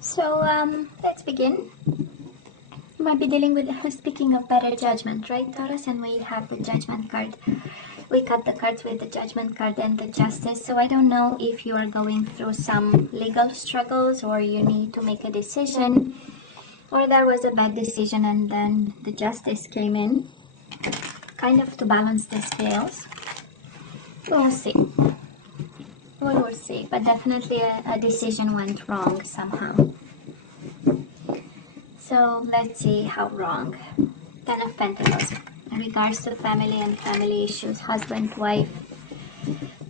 So let's begin. You might be dealing with, speaking of better judgment, right, Taurus? And we have the judgment card. We cut the cards with the judgment card and the justice. So I don't know if you are going through some legal struggles, or you need to make a decision, or there was a bad decision and then the justice came in, kind of to balance the scales. We'll see. We will see. But definitely a decision went wrong somehow. So let's see how wrong. Ten of Pentacles. In regards to family and family issues, husband, wife,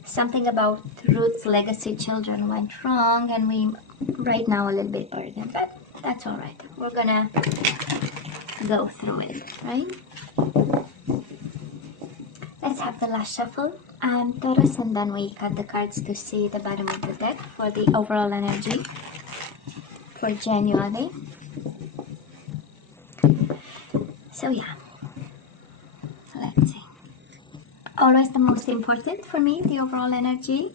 something about roots, legacy, children went wrong, and we right now a little bit burdened, but that's all right. We're gonna go through it, right? Let's have the last shuffle, Taurus, and then we cut the cards to see the bottom of the deck for the overall energy for January. So yeah, let's see. Always the most important for me, the overall energy.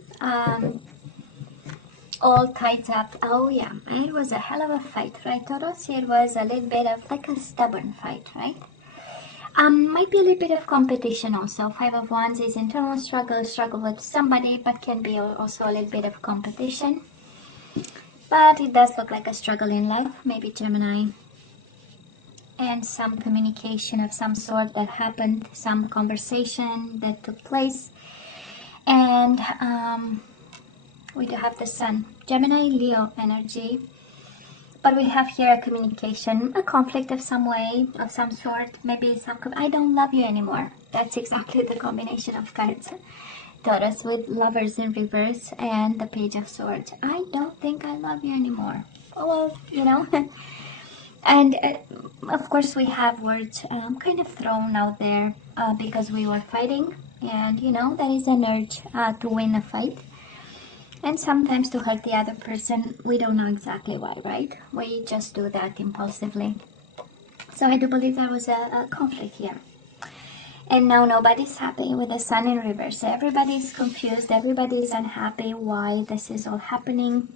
All tied up. Oh yeah, it was a hell of a fight, right, Taurus? It was a little bit of like a stubborn fight, right? Might be a little bit of competition also. Five of Wands is internal struggle with somebody, but can be also a little bit of competition. But it does look like a struggle in love, maybe Gemini. And some communication of some sort that happened, some conversation that took place. And we do have the Sun, Gemini, Leo energy. But we have here a communication, a conflict of some way, of some sort. Maybe some, I don't love you anymore. That's exactly the combination of cards. Taurus with Lovers in reverse and the Page of Swords. I don't think I love you anymore. Oh, well, you know. And of course we have words kind of thrown out there because we were fighting. And, you know, there is an urge to win a fight. And sometimes to hurt the other person, we don't know exactly why, right? We just do that impulsively. So I do believe there was a conflict here. And now nobody's happy with the Sun in reverse. Everybody's confused, everybody's unhappy why this is all happening.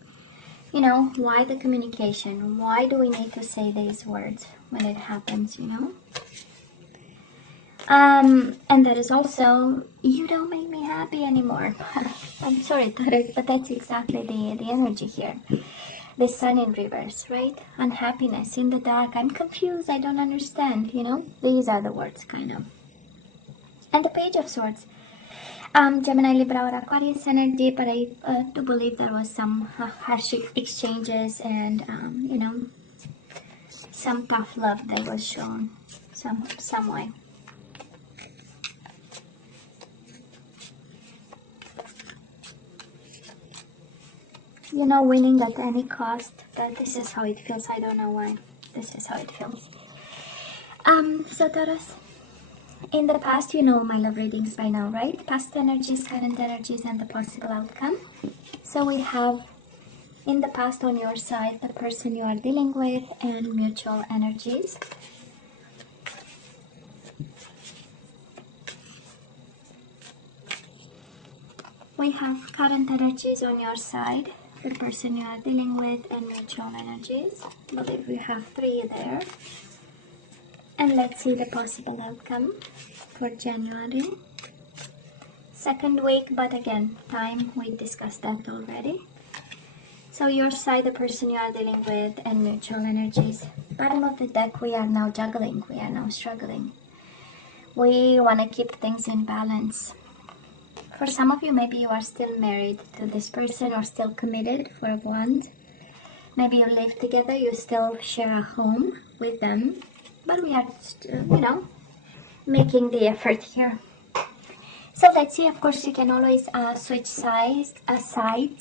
You know, why the communication? Why do we need to say these words when it happens, you know? And that is also, you don't make me happy anymore. I'm sorry, Taurus, but that's exactly the energy here. The Sun in reverse, right? Unhappiness, in the dark, I'm confused, I don't understand, you know? These are the words, kind of. And the Page of Swords. Gemini, Libra, or Aquarius energy, but I do believe there was some harsh exchanges and, you know, some tough love that was shown some way. You know, winning at any cost, but this is how it feels. I don't know why. This is how it feels. So Taurus, in the past, you know my love readings by now, right? Past energies, current energies, and the possible outcome. So we have, in the past on your side, the person you are dealing with and mutual energies. We have current energies on your side, the person you are dealing with, and mutual energies. I believe we have 3 there. And let's see the possible outcome for January. Second week, but again, time, we discussed that already. So your side, the person you are dealing with, and mutual energies. Bottom of the deck, we are now juggling, we are now struggling. We want to keep things in balance. For some of you, maybe you are still married to this person or still committed, Four of Wands. Maybe you live together, you still share a home with them. But we are, you know, making the effort here. So let's see, of course, you can always switch sides. I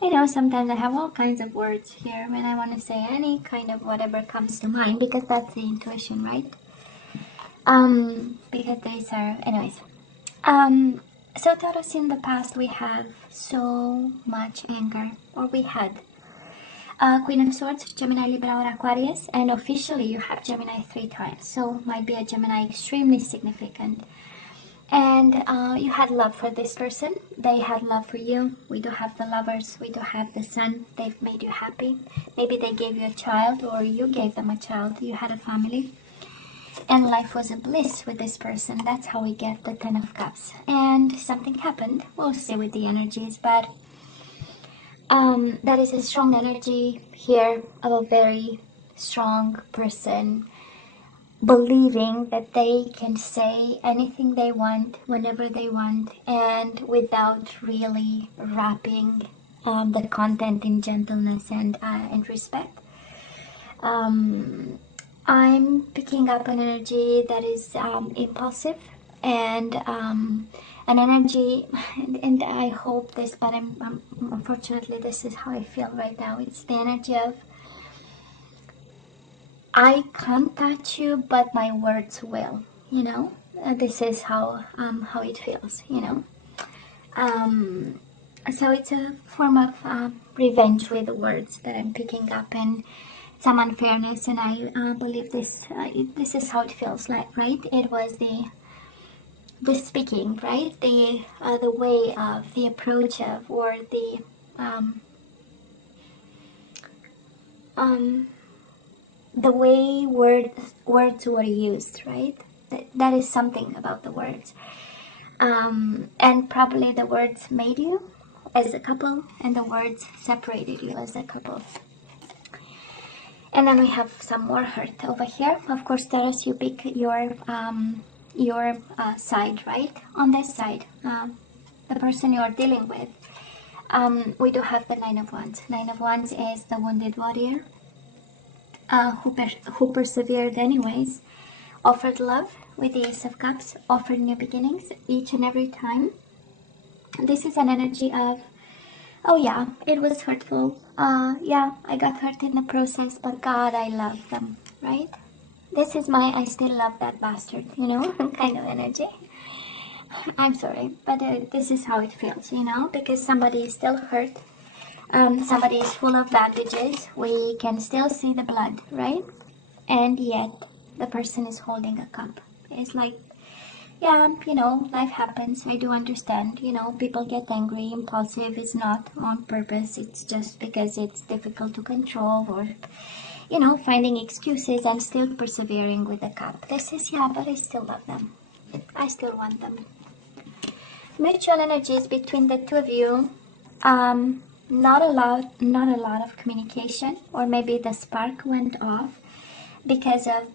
know sometimes I have all kinds of words here when I want to say any kind of whatever comes to mind, because that's the intuition, right? Because these are, anyways. So Taurus, in the past we have so much anger, or we had. Queen of Swords, Gemini, Libra, or Aquarius, and officially you have Gemini 3 times, so might be a Gemini extremely significant. And you had love for this person. They had love for you. We do have the Lovers. We do have the Sun. They've made you happy. Maybe they gave you a child, or you gave them a child. You had a family. And life was a bliss with this person. That's how we get the Ten of Cups. And something happened. We'll see with the energies. But that is a strong energy here of a very strong person, believing that they can say anything they want whenever they want, and without really wrapping the content in gentleness and respect. I'm picking up an energy that is impulsive, and an energy, and I hope this, but unfortunately this is how I feel right now. It's the energy of, I can't touch you, but my words will, you know. This is how it feels, you know. So it's a form of revenge with the words that I'm picking up, and some unfairness, and I believe this is how it feels like, right? It was the speaking, right? The way of, the approach of, or the way words were used, right? That is something about the words, and probably the words made you as a couple, and the words separated you as a couple. And then we have some more hurt over here. Of course, Taurus, you pick your side, right? On this side, the person you are dealing with. We do have the Nine of Wands. Nine of Wands is the wounded warrior who persevered anyways, offered love with the Ace of Cups, offered new beginnings each and every time. This is an energy of, oh yeah, it was hurtful. Yeah, I got hurt in the process, but God, I love them, right? This is my I still love that bastard, you know, kind of energy. I'm sorry, but this is how it feels, you know, because somebody is still hurt. Somebody is full of bandages. We can still see the blood, right? And yet the person is holding a cup. It's like, yeah, you know, life happens. I do understand, you know, people get angry, impulsive. It's not on purpose. It's just because it's difficult to control, or, you know, finding excuses and still persevering with the cup. This is, yeah, but I still love them. I still want them. Mutual energies between the two of you. Not a lot of communication, or maybe the spark went off because of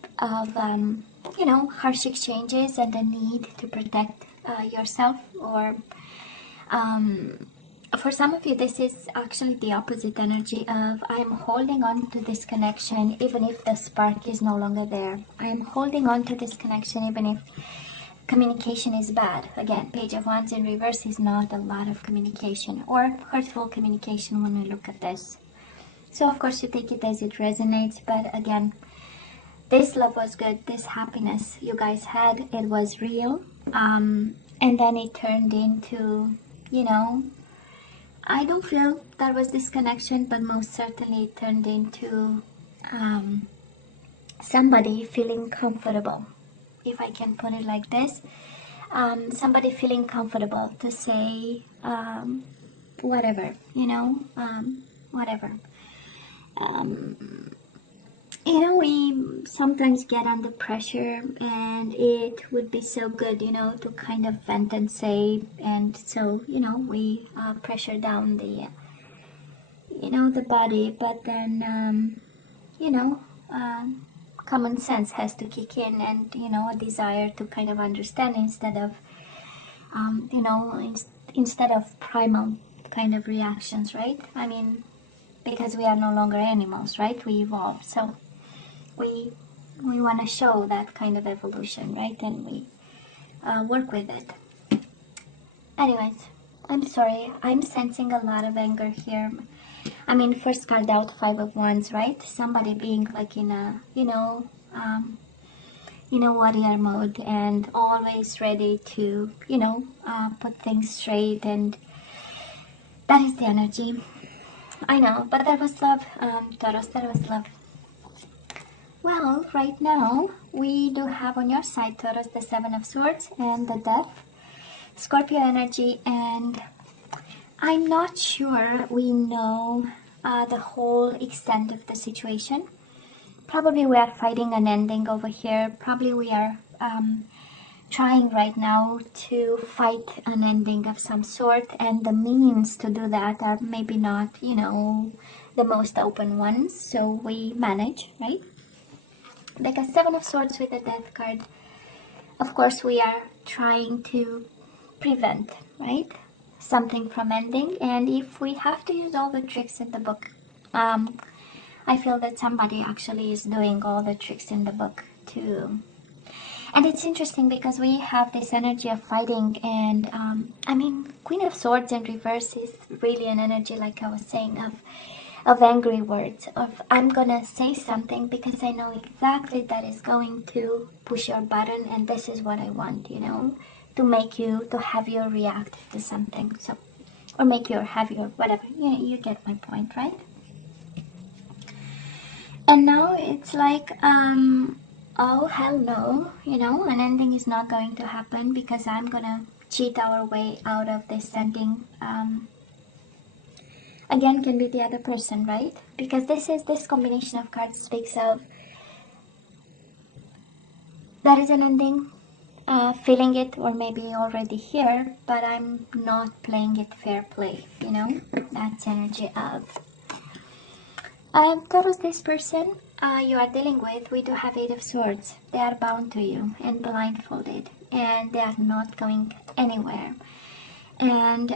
you know, harsh exchanges and the need to protect yourself, or for some of you this is actually the opposite energy of, I am holding on to this connection even if the spark is no longer there. I am holding on to this connection even if communication is bad. Again, Page of Wands in reverse is not a lot of communication, or hurtful communication when we look at this. So of course you take it as it resonates, but again, this love was good, this happiness you guys had, it was real, and then it turned into, you know, I don't feel there was this connection, but most certainly it turned into somebody feeling comfortable, if I can put it like this. Somebody feeling comfortable to say whatever, you know, whatever. You know, we sometimes get under pressure, and it would be so good, you know, to kind of vent and say, and so, you know, we pressure down the, you know, the body, but then, you know, common sense has to kick in, and, you know, a desire to kind of understand instead of, you know, instead of primal kind of reactions, right? I mean, because we are no longer animals, right? We evolve, so we want to show that kind of evolution, right? And we work with it. Anyways, I'm sorry, I'm sensing a lot of anger here. I mean, first card out, Five of Wands, right? Somebody being like in a, you know, warrior mode, and always ready to, you know, put things straight, and that is the energy. I know, but that was love, Taurus, that was love. Well, right now, we do have on your side, Taurus, the Seven of Swords and the Death. Scorpio energy, and I'm not sure we know the whole extent of the situation. Probably we are fighting an ending over here. Probably we are trying right now to fight an ending of some sort, and the means to do that are maybe not, you know, the most open ones, so we manage, right? Because Seven of Swords with the Death card, of course we are trying to prevent, right, something from ending. And if we have to use all the tricks in the book, I feel that somebody actually is doing all the tricks in the book too. And it's interesting because we have this energy of fighting, and I mean, Queen of Swords in reverse is really an energy, like I was saying, of angry words, of I'm gonna say something because I know exactly that is going to push your button, and this is what I want, you know, to make you, to have you react to something, so, or make you, or have you, or whatever, you get my point, right? And now it's like, oh hell no, you know, an ending is not going to happen because I'm gonna cheat our way out of this ending. Again, can be the other person, right? Because this combination of cards speaks of that is an ending, feeling it, or maybe already here, but I'm not playing it fair play, you know? That's energy of Taurus, this person you are dealing with, we do have Eight of Swords. They are bound to you and blindfolded, and they are not going anywhere. And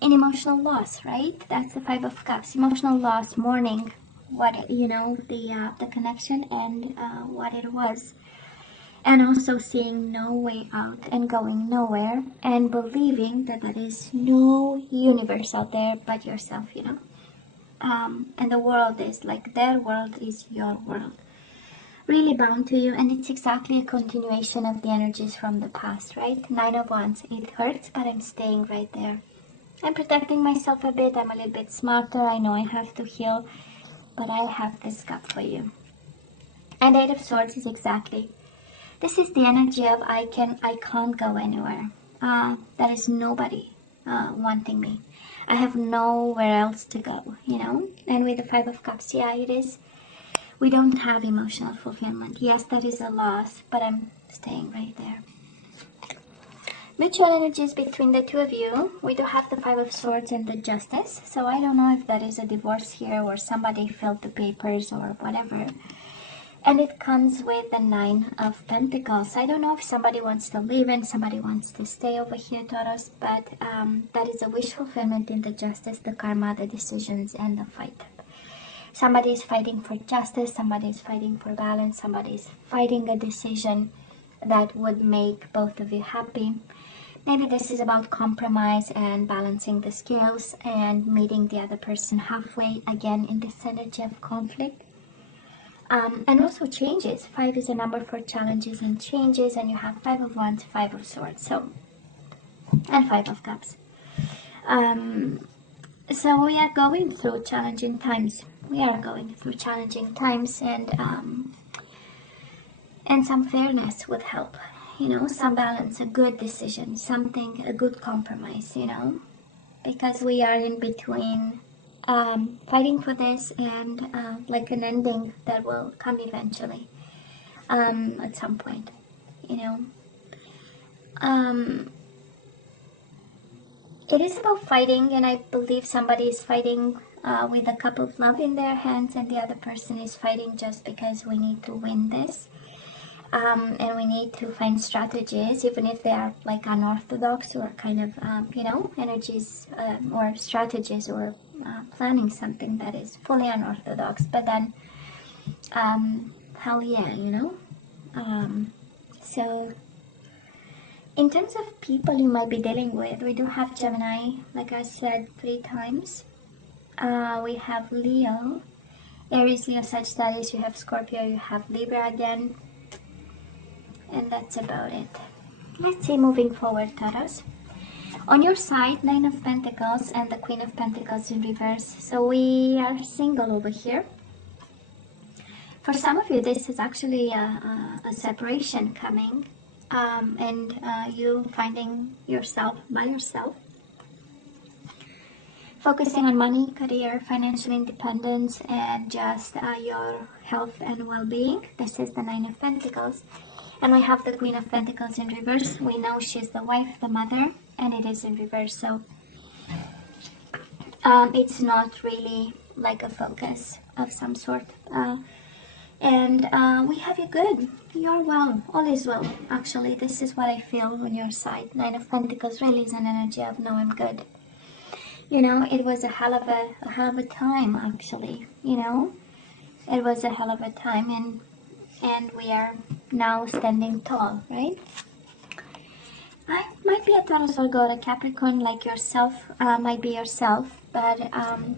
in emotional loss, right? That's the Five of Cups. Emotional loss, mourning, what, you know, the connection and what it was. And also seeing no way out and going nowhere, and believing that there is no universe out there but yourself, you know? And the world is like, their world is your world. Really bound to you, and it's exactly a continuation of the energies from the past, right? Nine of Wands, it hurts, but I'm staying right there. I'm protecting myself a bit, I'm a little bit smarter, I know I have to heal, but I have this cup for you. And Eight of Swords is exactly, this is the energy of I can't go anywhere. There is nobody wanting me. I have nowhere else to go, you know? And with the Five of Cups, yeah, it is. We don't have emotional fulfillment. Yes, that is a loss, but I'm staying right there. Mutual energies between the two of you. We do have the Five of Swords and the Justice. So I don't know if that is a divorce here, or somebody filled the papers or whatever. And it comes with the Nine of Pentacles. I don't know if somebody wants to leave and somebody wants to stay over here, Taurus, but that is a wish fulfillment in the Justice, the karma, the decisions, and the fight. Somebody is fighting for justice, somebody is fighting for balance, somebody is fighting a decision that would make both of you happy. Maybe this is about compromise and balancing the scales and meeting the other person halfway, again in this energy of conflict. And also changes. 5 is a number for challenges and changes, and you have Five of Wands, Five of Swords, so, and Five of Cups. So we are going through challenging times. We are going through challenging times, and some fairness would help. You know, some balance, a good decision, something, a good compromise, you know, because we are in between fighting for this and like an ending that will come eventually at some point, you know. It is about fighting, and I believe somebody is fighting with a cup of love in their hands, and the other person is fighting just because we need to win this. And we need to find strategies, even if they are like unorthodox or kind of, you know, energies or strategies, or planning something that is fully unorthodox. But then, hell yeah, you know. So, in terms of people you might be dealing with, we do have Gemini, like I said 3 times. We have Leo, Aries, Leo, Sagittarius, you have Scorpio, you have Libra again. And that's about it. Let's see, moving forward, Taurus. On your side, Nine of Pentacles and the Queen of Pentacles in reverse. So we are single over here. For some of you, this is actually a separation coming. and you finding yourself by yourself, focusing on money, career, financial independence, and just your health and well-being. This is the Nine of Pentacles. And we have the Queen of Pentacles in reverse. We know she's the wife, the mother, and it is in reverse. So it's not really like a focus of some sort. And we have you good. You're well. All is well. Actually, this is what I feel on your side. Nine of Pentacles really is an energy of no, I'm good. You know, it was a hell of a time, actually. You know, it was a hell of a time, and we are now standing tall, right? I might be a Taurus, Virgo, or a Capricorn like yourself, might be yourself, but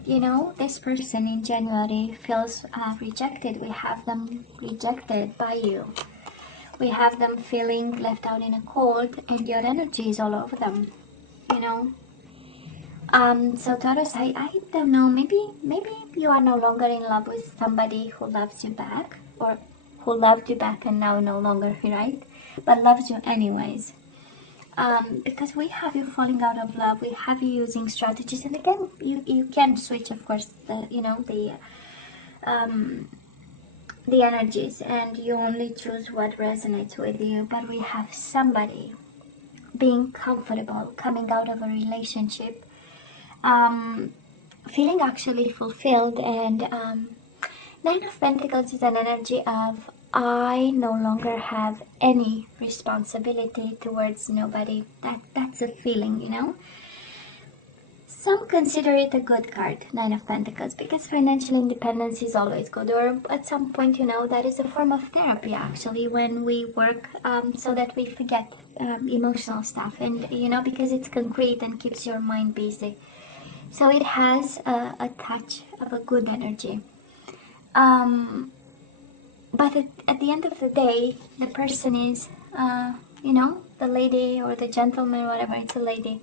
you know, this person in January feels rejected. We have them rejected by you. We have them feeling left out in a cold, and your energy is all over them, you know. So Taurus, I don't know, maybe you are no longer in love with somebody who loves you back, or who loved you back and now no longer, right? But loves you anyways. Because we have you falling out of love, we have you using strategies, and again, you can switch, of course, the energies, and you only choose what resonates with you. But we have somebody being comfortable, coming out of a relationship, feeling actually fulfilled, and Nine of Pentacles is an energy of I no longer have any responsibility towards nobody. That's a feeling, you know. Some consider it a good card, Nine of Pentacles, because financial independence is always good. Or at some point, you know, that is a form of therapy, actually, when we work so that we forget emotional stuff. And, you know, because it's concrete and keeps your mind busy. So it has a touch of a good energy. But at the end of the day, the person is, you know, the lady or the gentleman, whatever, it's a lady.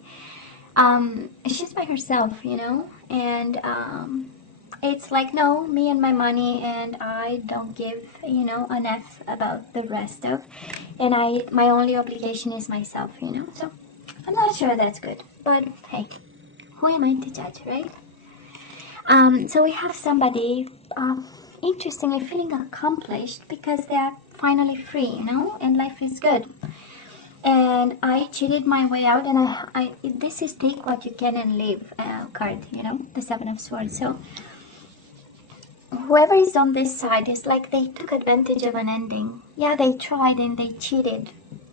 She's by herself, you know, and it's like, no, me and my money, and I don't give, you know, an F about the rest of, and my only obligation is myself, you know. So I'm not sure that's good, but hey, who am I to judge, right? So we have somebody, interestingly, feeling accomplished because they are finally free, you know, and life is good. And I cheated my way out, and this is take what you can and leave card, you know, the Seven of Swords. So whoever is on this side is like they took advantage of an ending. Yeah, they tried and they cheated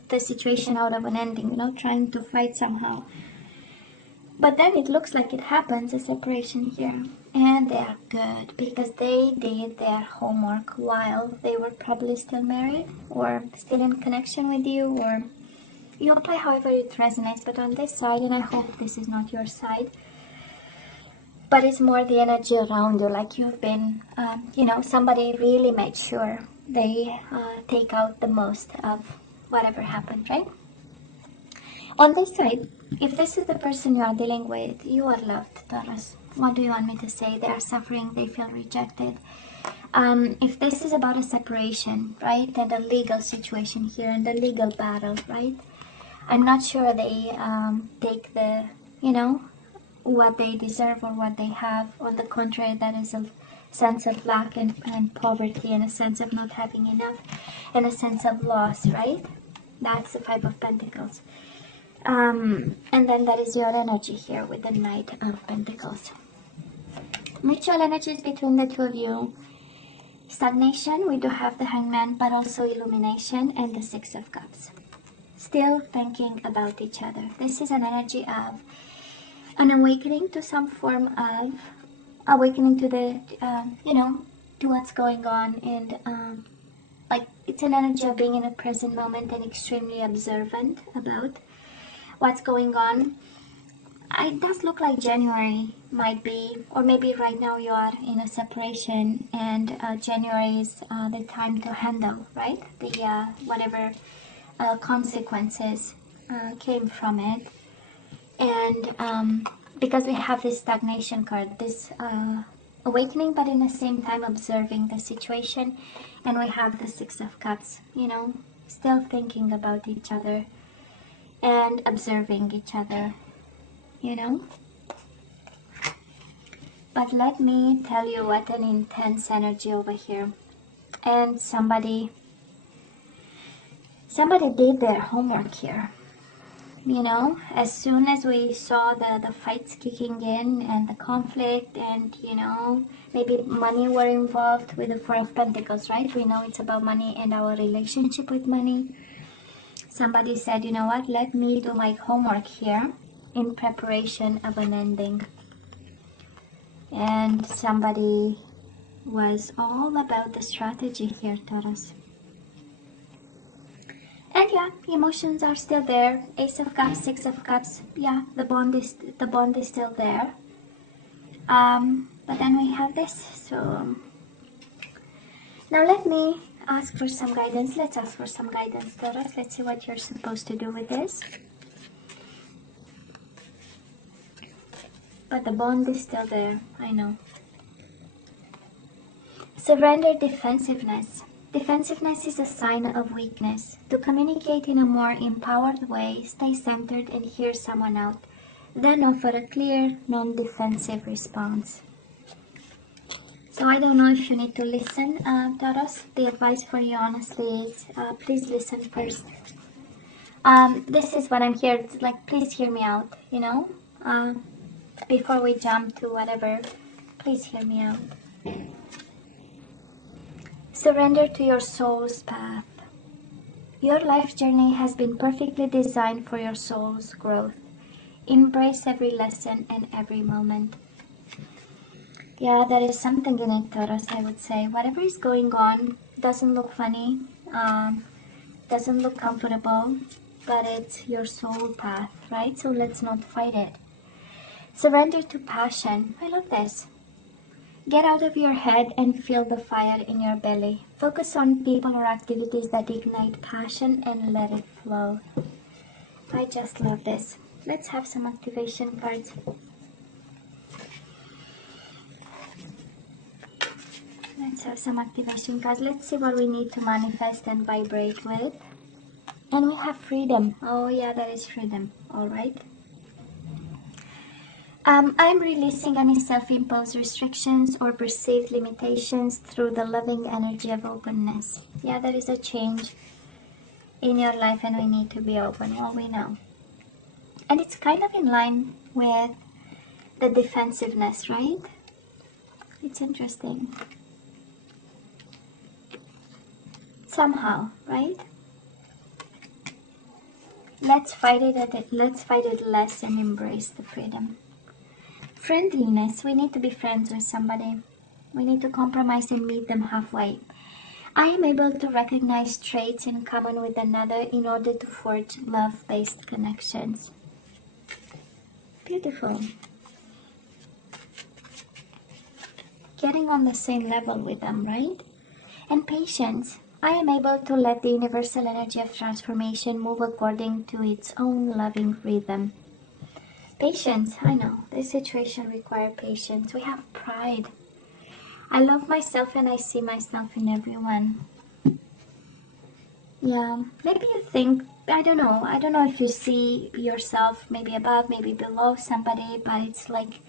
the situation out of an ending, you know, trying to fight somehow. But then it looks like it happens, a separation here. And they are good because they did their homework while they were probably still married or still in connection with you, or you apply however it resonates. But on this side, and I hope this is not your side, but it's more the energy around you, like you've been, you know, somebody really made sure they take out the most of whatever happened, right? On this side, if this is the person you are dealing with, you are loved, Taurus. What do you want me to say? They are suffering, they feel rejected. If this is about a separation, right, and a legal situation here, and the legal battle, right, I'm not sure they take the, you know, what they deserve or what they have. On the contrary, that is a sense of lack and poverty, and a sense of not having enough, and a sense of loss, right? That's the Five of Pentacles. And then that is your energy here with the Knight of Pentacles. Mutual energies between the two of you. Stagnation, we do have the Hangman, but also illumination and the Six of Cups. Still thinking about each other. This is an energy of an awakening to some form of awakening to the, you know, to what's going on, and like it's an energy of being in a present moment and extremely observant about what's going on. It does look like January might be, or maybe right now you are in a separation, and January is the time to handle, right? The whatever consequences came from it. And because we have this stagnation card, this awakening, but in the same time observing the situation, and we have the Six of Cups, you know, still thinking about each other and observing each other, you know. But let me tell you what an intense energy over here. And somebody did their homework here. You know, as soon as we saw the fights kicking in and the conflict, and you know, maybe money were involved with the Four of Pentacles, right? We know it's about money and our relationship with money. Somebody said, you know what, let me do my homework here in preparation of an ending. And somebody was all about the strategy here, Taurus. And yeah, emotions are still there. Ace of Cups, Six of Cups. Yeah, the bond is still there. But then we have this. So now let me ask for some guidance. Let's ask for some guidance, Taurus. Let's see what you're supposed to do with this. But the bond is still there. I know. Surrender, defensiveness. Defensiveness is a sign of weakness. To communicate in a more empowered way, stay centered and hear someone out. Then offer a clear, non-defensive response. So I don't know if you need to listen, Taurus. The advice for you, honestly, is please listen first. This is what I'm here. It's like, please hear me out, you know. Before we jump to whatever, please hear me out. Surrender to your soul's path. Your life journey has been perfectly designed for your soul's growth. Embrace every lesson and every moment. Yeah, there is something in it, Taurus, I would say. Whatever is going on doesn't look funny, doesn't look comfortable, but it's your soul path, right? So let's not fight it. Surrender to passion. I love this. Get out of your head and feel the fire in your belly. Focus on people or activities that ignite passion and let it flow. I just love this. Let's have some activation cards. Let's have some activation cards. Let's see what we need to manifest and vibrate with. And we have freedom. Oh yeah, that is freedom. All right. I'm releasing any self-imposed restrictions or perceived limitations through the loving energy of openness. Yeah, there is a change in your life and we need to be open. Well, we know. And it's kind of in line with the defensiveness, right? It's interesting. Somehow, right? Let's fight it less and embrace the freedom. Friendliness. We need to be friends with somebody. We need to compromise and meet them halfway. I am able to recognize traits in common with another in order to forge love-based connections. Beautiful. Getting on the same level with them, right? And patience. I am able to let the universal energy of transformation move according to its own loving rhythm. Patience. I know. This situation requires patience. We have pride. I love myself and I see myself in everyone. Yeah. Maybe you think, I don't know if you see yourself maybe above, maybe below somebody, but it's like,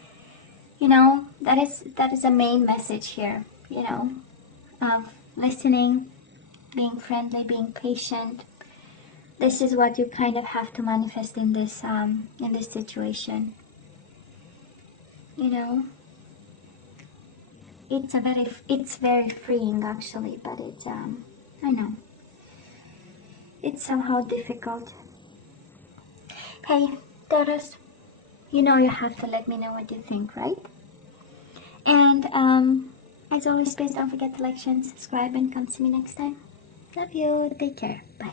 you know, that is a main message here, you know, of listening, being friendly, being patient. This is what you kind of have to manifest in this situation. You know, it's very freeing actually, but it's I know it's somehow difficult. Hey, Taurus, you know you have to let me know what you think, right? And as always, please don't forget to like, share, and subscribe, and come see me next time. Love you. Take care. Bye.